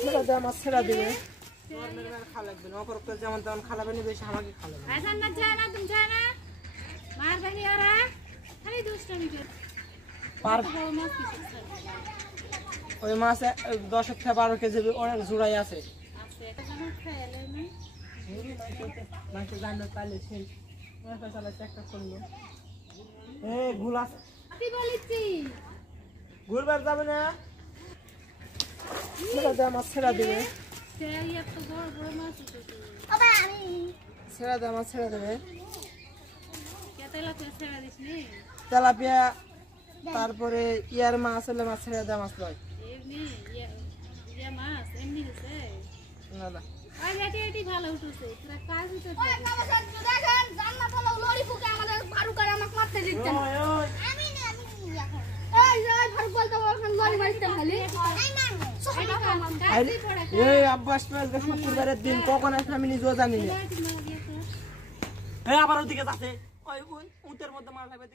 ছেড়ে দে আমার ছেড়ে দেবে ওই মাছ 10 থেকে 12 কেজি অনেক জোড়াই আছে ঘুরবার যাবে না ছেড়ে দে আমার ছেড়ে দেবে ছেড়ে দে আমার ছেড়ে দেবে তেলাপিয়া তারপরে ইয়ার মাছ হলে মাছ ছেড়ে দে মাছ লয় না না শুক্রবারের দিন কখন আসবে আমি নিজেও জানি না আবার ওদিকে যাচ্ছে উটের মধ্যে মাছ লাগবে।